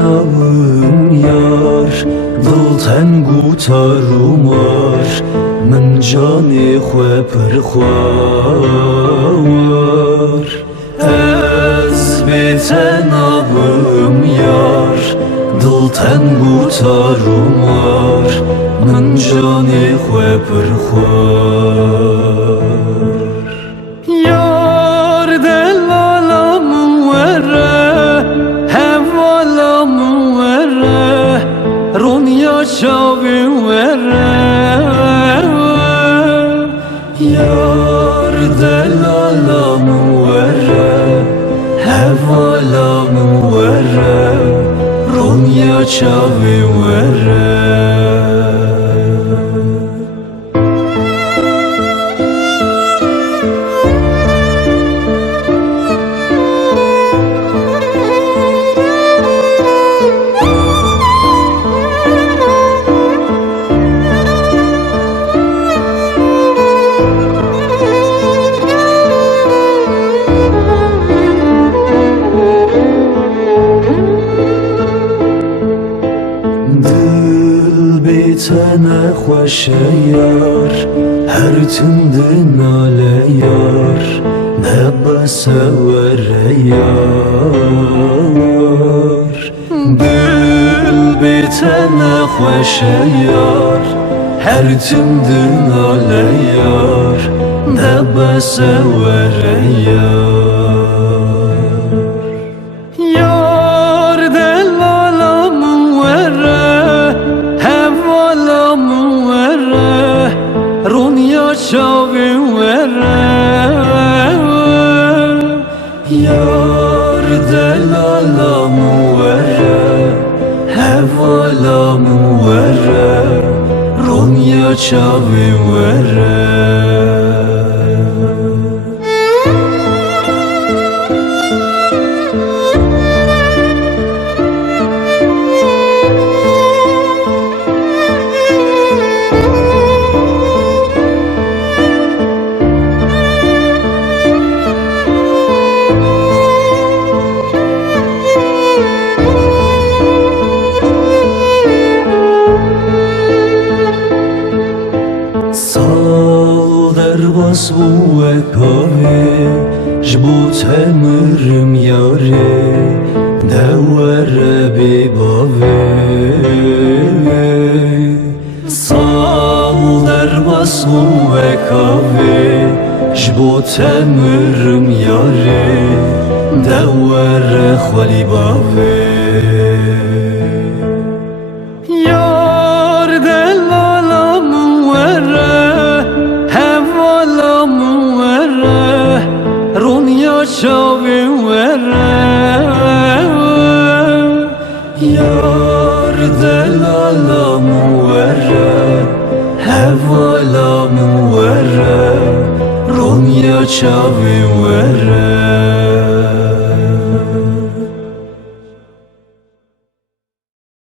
ناوم یار دڵتەنگ و تاڕوومار من جانی خوێ پڕخوار ئەس بێتە ناوم یار دڵتەنگ و تاڕوومار من جانی خوێ پڕخوار یار دڵالام وەرە هەواڵام وەرە ڕۆنیا چاوی وەرە یار دڵالام وەرە هەواڵام وەرە ڕۆنیا چاوی وەرە بێتە نەخۆشە یار هەر توندە نالە یار نەبەسە وەرە یار دڵ بێتە نەخۆشە یار هەر توندە نالە یار نەبەسە وەرە یار دڵالام وەرە ڕۆنیا چاوی وەرە یار دڵالام وەرە هەواڵام وەرە ڕۆنیا چاوی وەرە دەرباس بووە کاوێ ji bo te mirim yarê newere bêbavê sal derbas bûye kavê ji bo te mirim yarê newere xwelî bavê yar delalam were ڕۆنیا چاوی وەرە یار دڵالام وەرە هەواڵام وەرە ڕۆنیا چاوی وەرە